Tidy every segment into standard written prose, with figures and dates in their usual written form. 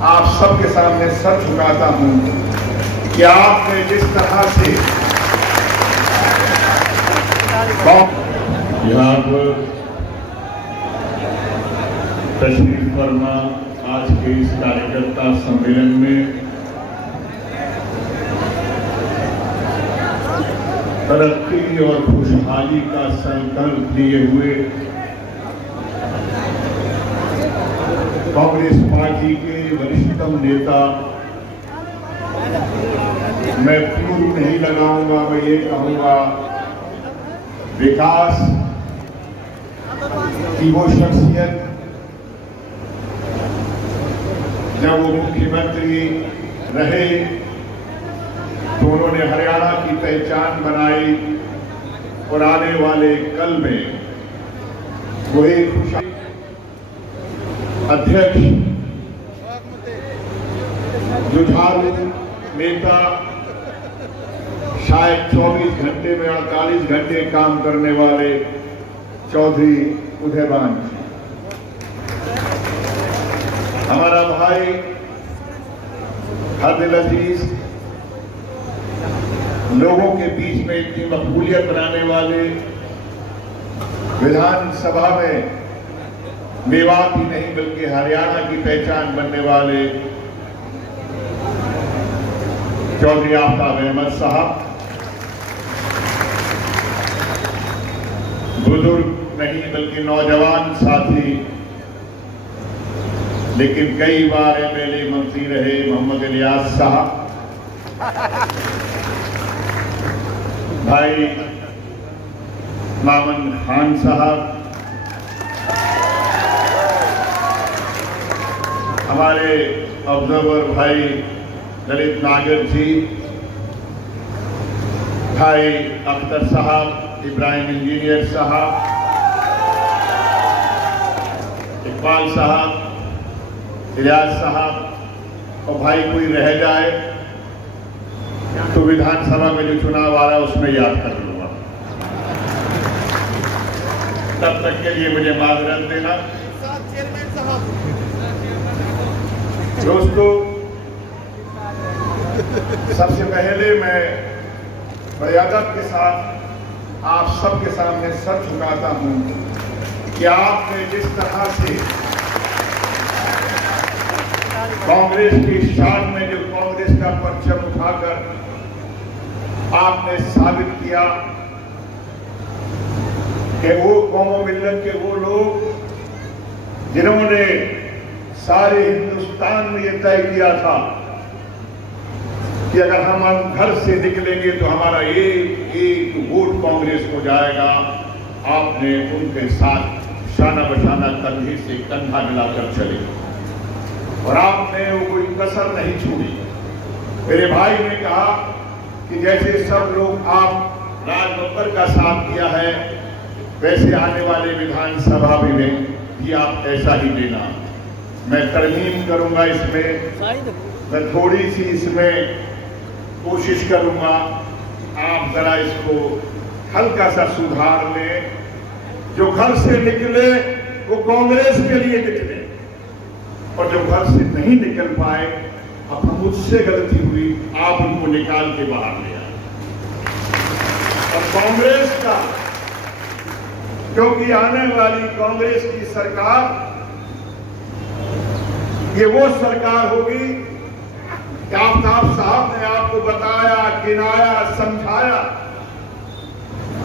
आप सबके सामने सर झुकाता हूं कि आपने जिस तरह से यहाँ पर तशरीफ फरमा आज के इस कार्यकर्ता सम्मेलन में तरक्की और खुशहाली का संकल्प लिए हुए कांग्रेस पार्टी के वरिष्ठतम नेता, मैं पूर्व नहीं लगाऊंगा, मैं ये कहूंगा विकास की वो शख्सियत जब वो मुख्यमंत्री रहे तो उन्होंने हरियाणा की पहचान बनाई और आने वाले कल में वो एक खुशहाली अध्यक्ष, जुझारू नेता, शायद 24 घंटे में 48 घंटे काम करने वाले चौधरी उदयवान जी, हमारा भाई हरदिल अजीज, लोगों के बीच में इतनी मकबूलियत बनाने वाले, विधानसभा में मेवात ही नहीं बल्कि हरियाणा की पहचान बनने वाले चौधरी आफ्ताब अहमद साहब, बुजुर्ग नहीं बल्कि नौजवान साथी, लेकिन कई बार एमएलए मंत्री रहे मोहम्मद इलियास साहब, भाई मामन खान साहब, हमारे ऑब्जर्वर भाई ललित नागर जी, भाई अख्तर साहब, इब्राहिम इंजीनियर साहब, इकबाल साहब, इलियास साहब, और भाई कोई रह जाए तो विधानसभा में जो चुनाव आ रहा है उसमें याद कर लूंगा, तब तक के लिए मुझे माजरत देना। दोस्तों, सबसे पहले मैं मर्यादा के साथ आप सबके सामने सर झुकाता हूं कि आपने जिस तरह से कांग्रेस की शान में जो कांग्रेस का परचम उठाकर आपने साबित किया कि वो कौमों मिल्लत के वो लोग जिन्होंने सारे हिंदुस्तान में ये तय किया था कि अगर हम घर से निकलेंगे तो हमारा एक एक वोट कांग्रेस को जाएगा, आपने उनके साथ शाना बशाना कंधे से कंधा मिलाकर चले और आपने वो कोई कसर नहीं छोड़ी। मेरे भाई ने कहा कि जैसे सब लोग आप राज बब्बर का साथ किया है, वैसे आने वाले विधानसभा में भी आप ऐसा ही देना। मैं तरमीम करूंगा, इसमें मैं थोड़ी सी इसमें कोशिश करूंगा, आप जरा इसको हल्का सा सुधार लें। जो घर से निकले वो कांग्रेस के लिए निकले, और जो घर से नहीं निकल पाए, अब मुझसे गलती हुई, आप उनको निकाल के बाहर ले आए। और कांग्रेस का, क्योंकि आने वाली कांग्रेस की सरकार ये वो सरकार होगी कि आफ्ताब साहब ने आपको बताया, गिनाया, समझाया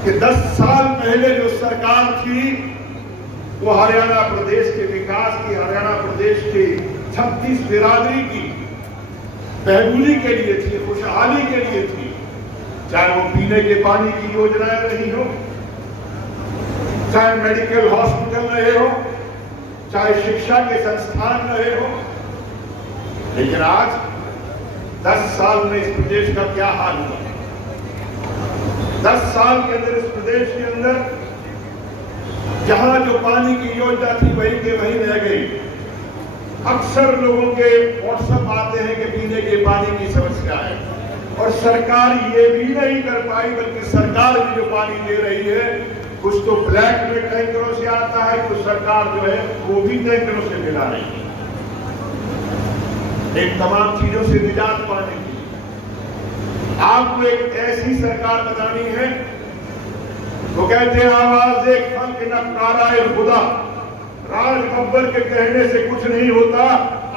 कि 10 साल पहले जो सरकार थी वो हरियाणा प्रदेश के विकास की, हरियाणा प्रदेश की 36 बिरादरी की बहबूदी के लिए थी, खुशहाली के लिए थी। चाहे वो पीने के पानी की योजनाएं रही हो, चाहे मेडिकल हॉस्पिटल रहे हो, चाहे शिक्षा के संस्थान रहे हो, लेकिन आज 10 साल में इस प्रदेश का क्या हाल हुआ? 10 साल के अंदर इस प्रदेश के अंदर जहां जो पानी की योजना थी वही के वही रह गई। अक्सर लोगों के व्हाट्सएप आते हैं कि पीने के पानी की समस्या है, और सरकार ये भी नहीं कर पाई, बल्कि सरकार भी जो पानी दे रही है कुछ तो ब्लैक में टैंकरों से आता है, तो सरकार जो है वो भी टैंकरों से मिला रही है। एक तमाम चीजों से निजात पाने की। आपको एक ऐसी सरकार बनानी है तो कहते हैं आवाज एक खल्क नकाराए खुदा, राज बब्बर के कहने से कुछ नहीं होता।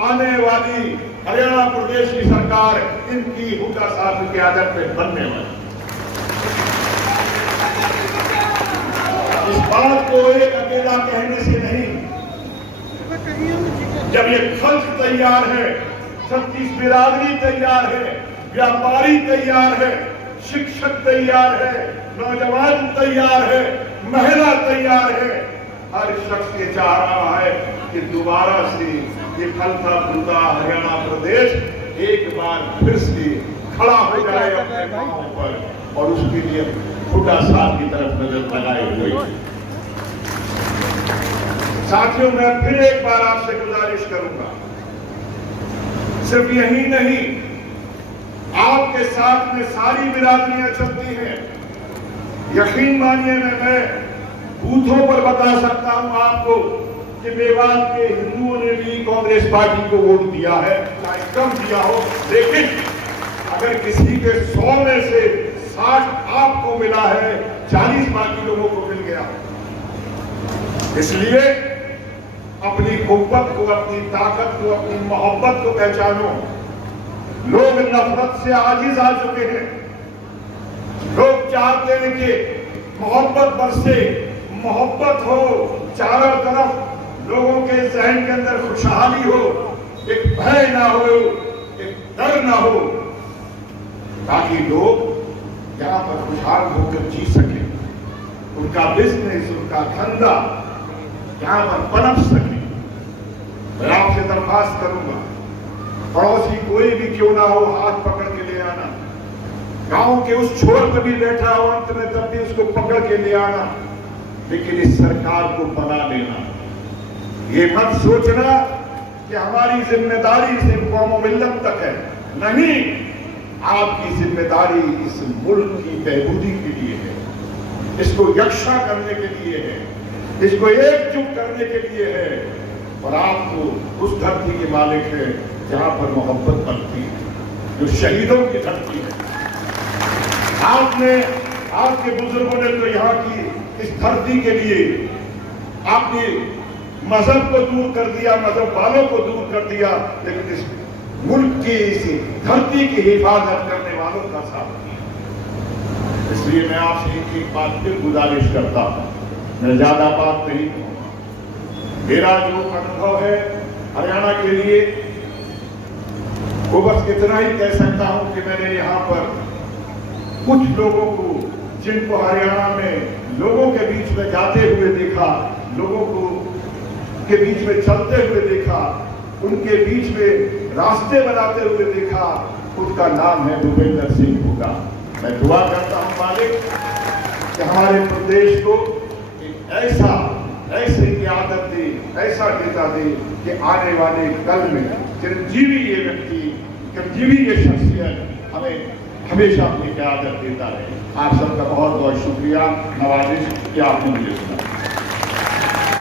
आने वाली हरियाणा प्रदेश की सरकार इनकी हुड्डा साहब की आदत पे बनने वाली। इस बात को एक अकेला कहने से नहीं, जब ये खल्क तैयार है, 36 बिरादरी तैयार है, व्यापारी तैयार है, शिक्षक तैयार है, नौजवान तैयार है, महिला तैयार है, हर शख्स ये चाह रहा है कि दोबारा से ये फलता फूलता हरियाणा प्रदेश एक बार फिर से खड़ा हो जाए अपने पांवों पर, और उसके लिए हुड्डा साहब की तरफ नजर लगाए हुए। साथियों, मैं फिर एक बार आपसे गुजारिश करूंगा, सिर्फ यही नहीं, आपके साथ में सारी बिरादरियां चलती हैं। यकीन मानिए मैं बूथों पर बता सकता हूं आपको कि मेवात के हिंदुओं ने भी कांग्रेस पार्टी को वोट दिया है, चाहे कम दिया हो, लेकिन अगर किसी के 100 में से 60 आपको मिला है, 40 बाकी लोगों को मिल गया। इसलिए अपनी कुव्वत को, अपनी ताकत को, अपनी मोहब्बत को पहचानो। लोग नफरत से आजिज आ चुके हैं। लोग चाहते हैं कि मोहब्बत बरसे, मोहब्बत हो, चारों तरफ लोगों के जहन के अंदर खुशहाली हो, एक भय ना हो, एक डर ना हो, ताकि लोग यहां पर खुशहाल होकर जी सके, उनका बिजनेस, उनका धंधा यहां पर पनप सके। मैं आपसे दरख्वास्त करूंगा, पड़ोसी कोई भी क्यों ना हो, हाथ पकड़ के ले आना। गांव के उस छोर पर भी बैठा हो, अंत में तब भी उसको पकड़ के ले आना, लेकिन इस सरकार को बना लेना। ये मत सोचना कि हमारी जिम्मेदारी सिर्फ कौम और मिल्लत तक है, नहीं, आपकी जिम्मेदारी इस मुल्क की बहबूदी के लिए है, इसको यकसा करने के लिए है, इसको एकजुट करने के लिए है, और आपको उस धरती के मालिक है जहां पर मोहब्बत बनती है, जो शहीदों की धरती है। आपके बुजुर्गों ने तो यहाँ की इस धरती के लिए आपने मजहब को दूर कर दिया, मजहब वालों को दूर कर दिया, लेकिन इस मुल्क की, इस धरती की हिफाजत करने वालों का साथ दिया। इसलिए मैं आपसे एक बात फिर गुजारिश करता हूं, मैं ज्यादा बात नहीं कहूंगा। मेरा जो अनुभव है हरियाणा के लिए, वो बस इतना ही कह सकता हूं कि मैंने यहाँ पर कुछ लोगों को, जिनको हरियाणा में लोगों के बीच में जाते हुए देखा, लोगों को के बीच में चलते हुए देखा, उनके बीच में रास्ते बनाते हुए देखा, उसका नाम है भूपेंद्र सिंह हुड्डा। मैं दुआ करता हूं मालिक कि हमारे प्रदेश को एक ऐसे की आदत दे, ऐसा नेता दे कि आने वाले कल में चिरंजीवी ये व्यक्ति, चिरंजीवी ये शख्सियत हमें हमेशा अपनी क़यादत देता रहे। आप सबका बहुत बहुत शुक्रिया, नवाजिश कि आपने मुझे सुना।